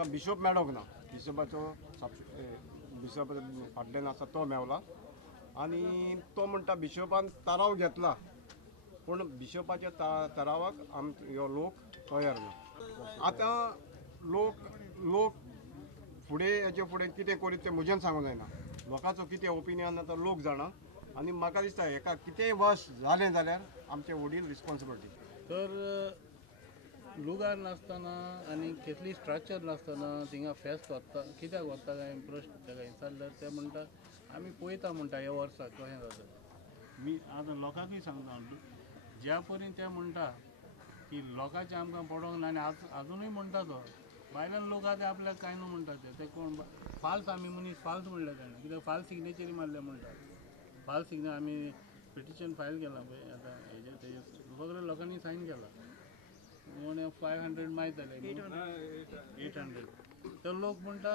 म्हाका बिशप मेळोंक ना. बिशपाचो बिशप फाटल्यान आसा तो मेवला आनी तो म्हणटा बिशपान थाराव घेतला पूण बिशपाच्या थारावाक ह्यो लोक तयार ना. आतां लोक फुडें हेचे फुडें कितें करीत तें म्हज्यान सांगूंक जायना. लोकांचो कितें ओपिनियन आतां लोक जाणा आनी म्हाका दिसता हेका कितेंय वर्स जालें जाल्यार आमचे वडील रिस्पॉन्सिबिलिटी. तर लुगार नासतना आनी कसली स्ट्रक्चर नासतना थिंगा फेस्त वता कित्याक वता काय प्रश्न ताका विचारल्यार ते म्हणटा आमी पळयता म्हणटा ह्या वर्सा कशें जाता. मी आतां लोकांकूय सांगता ज्या परीन ते म्हणटा की लोकांचें आमकां पडोंक ना आनी आजुनूय म्हणटा तो भायल्यान लोक आहा ते आपल्याक कांय न्हू म्हणटा ते कोण फाल्स आमी मनीस फाल्स म्हणले ताणें कित्याक फाल्स सिग्नेचरी मारले म्हणटा. फाल्स सिग्नेचर आमी पिटिशन फायल केलां पळय आतां हेजेर तेजेर सगळ्या लोकांनी सायन केला. 500 मायतले 800 तर लोक म्हणटा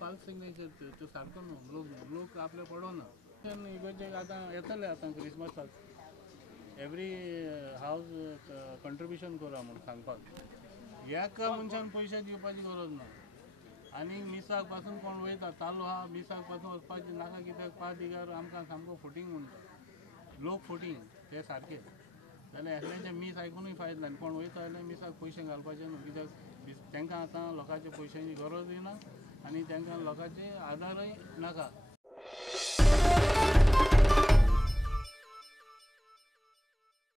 फाल्स सिग्नेचर त्यो सारको न्हू. लोक आपले पडोना इगर्जेक आतां येतले आतां क्रिसमसाक एवरी हावज कंट्रिब्युशन करा म्हूण सांगपाक एका मनशान पयशे दिवपाची गरज ना. आनी मिसाक पासून कोण वयता चालू आहा मिसाक पासून वचपाचें नाका कित्याक पांच इगार आमकां सामको फुटींग म्हणटा लोक फुटींग ते सारके जाल्यार एकल्याचें मीस आयकुनूय फायद ना. कोण वयता जाल्यार मिसाक पयशे घालपाचे न्हू कित्याक तांकां आतां लोकांच्या पयशांची गरजूय ना आनी तांकां लोकांचे आदारय नाका.